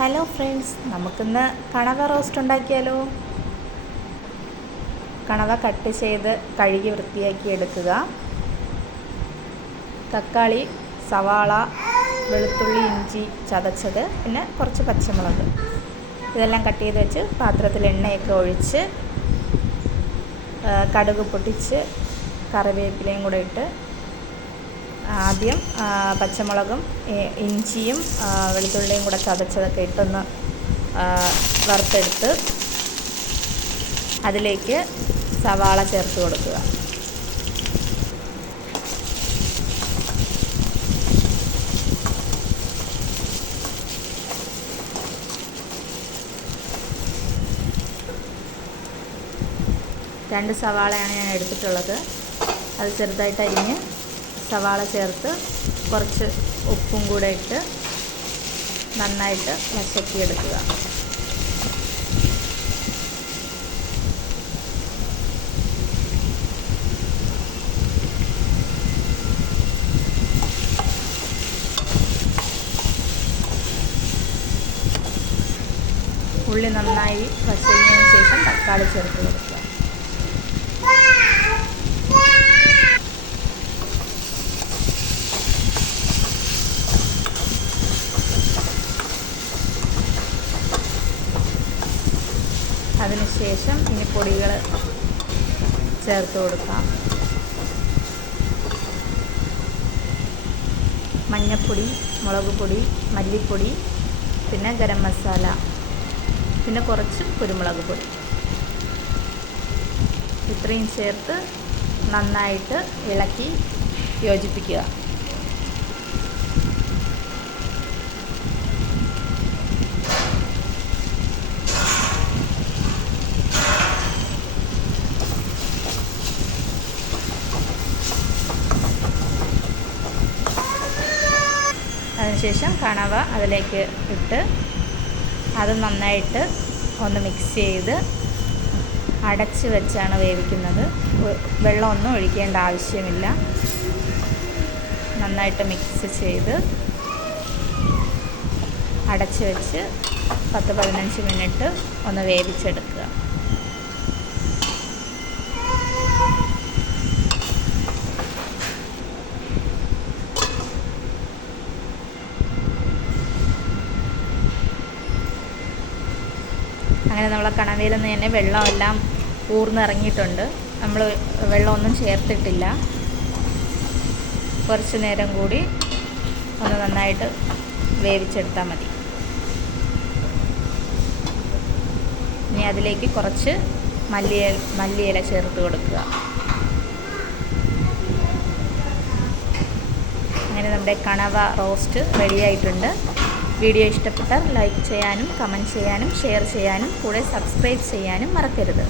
Hello friends, നമുക്കിന്ന് കണവ roast ഉണ്ടാക്കിയാലോ. കണവ കട്ട് ചെയ്ത് കഴുകി വൃത്തിയാക്കി എടുക്കുക. തക്കാളി, സവാള, വെളുത്തുള്ളി, ഇഞ്ചി ചതച്ചത്, പിന്നെ കുറച്ച് പച്ചമുളക്, ഇതെല്ലാം കട്ട് ചെയ്ത് വെച്ച് പാത്രത്തിൽ എണ്ണയൊക്കെ ഒഴിച്ച് കടുക് പൊട്ടിച്ച് കറിവേപ്പിലയും കൂടെ ഇട്ട് ആദ്യം പച്ചമുളകും ഇഞ്ചിയും വെളുത്തുള്ളിയും കൂടെ ചതച്ചതൊക്കെ ഇട്ടൊന്ന് വറുത്തെടുത്ത് അതിലേക്ക് സവാള ചേർത്ത് കൊടുക്കുക. രണ്ട് സവാളയാണ് ഞാൻ എടുത്തിട്ടുള്ളത്. അത് ചെറുതായിട്ട് അരിഞ്ഞ് സവാള ചേർത്ത് കുറച്ച് ഉപ്പും കൂടെ ഇട്ട് നന്നായിട്ട് വഴറ്റിയെടുക്കുക. ഉള്ളി നന്നായി വഴറ്റിയതിനു ശേഷം തക്കാളി ചേർത്ത് കൊടുക്കുക. അതിനുശേഷം ഇനി പൊടികൾ ചേർത്ത് കൊടുക്കാം. മഞ്ഞൾപ്പൊടി, മുളക് പൊടി, മല്ലിപ്പൊടി, പിന്നെ ഗരം മസാല, പിന്നെ കുറച്ച് കുരുമുളക് പൊടി, ഇത്രയും ചേർത്ത് നന്നായിട്ട് ഇളക്കി യോജിപ്പിക്കുക. അതിനുശേഷം കണവ അതിലേക്ക് ഇട്ട് അത് നന്നായിട്ട് ഒന്ന് മിക്സ് ചെയ്ത് അടച്ച് വെച്ചാണ് വേവിക്കുന്നത്. വെള്ളമൊന്നും ഒഴിക്കേണ്ട ആവശ്യമില്ല. നന്നായിട്ട് മിക്സ് ചെയ്ത് അടച്ച് വെച്ച് 10-15 മിനിറ്റ് ഒന്ന് വേവിച്ചെടുക്കുക. അങ്ങനെ നമ്മളെ കണവയിൽ നിന്ന് തന്നെ വെള്ളമെല്ലാം ഊർന്നിറങ്ങിയിട്ടുണ്ട്. നമ്മൾ വെള്ളമൊന്നും ചേർത്തിട്ടില്ല. കുറച്ച് നേരം കൂടി ഒന്ന് നന്നായിട്ട് വേവിച്ചെടുത്താൽ മതി. ഇനി അതിലേക്ക് കുറച്ച് മല്ലിയില ചേർത്ത് കൊടുക്കുക. അങ്ങനെ നമ്മുടെ കണവ റോസ്റ്റ് റെഡിയായിട്ടുണ്ട്. വീഡിയോ ഇഷ്ടപ്പെട്ടാൽ ലൈക്ക് ചെയ്യാനും കമൻറ്റ് ചെയ്യാനും ഷെയർ ചെയ്യാനും കൂടെ സബ്സ്ക്രൈബ് ചെയ്യാനും മറക്കരുത്.